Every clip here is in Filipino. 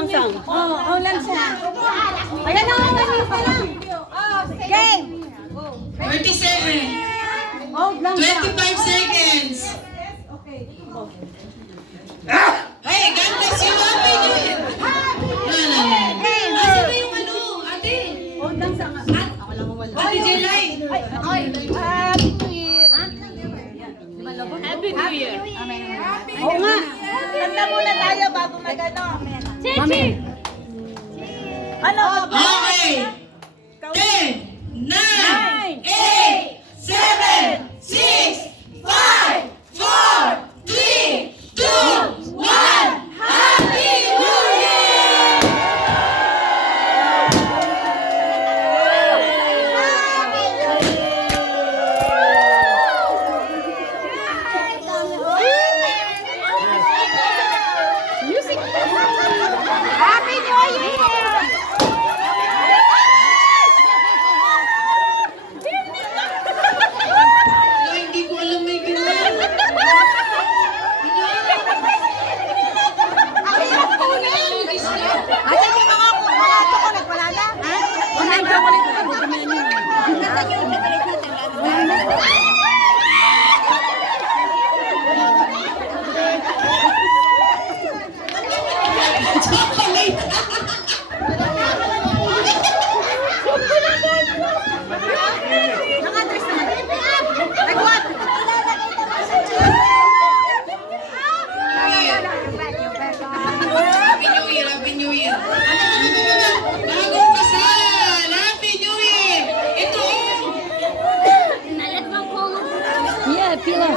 langsang. Oh, langsang. Ayan na, lang. Game. 37. Oh, langsang. 25 seconds. Hey, God bless you. Happy New Year. Asa ba yung ano, ate? Oh, langsang. Ate Jelay. Happy New Year. Oo nga. Kanta muna tayo bago mag-ano. Cheche! Ano? Okay. 10, 9, 8, 7, 6, 5, 4, 3, 2, 1. Happy New Year! Happy New Year! Hindi ko alam may ganyan. Asa yung mga chocolate? Wala na? Ha? Wala na chocolate. Happy New Year, Happy New Year. Bagong kasal, Happy New Year. Ito Yeah, pila.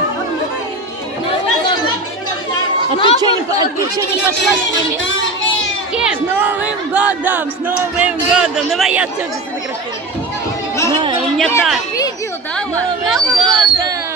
Отвечай не Кем? С Новым годом! С Новым годом! Давай я тебя сфотографирую. Да, у меня так. Видео, да? С Новым годом!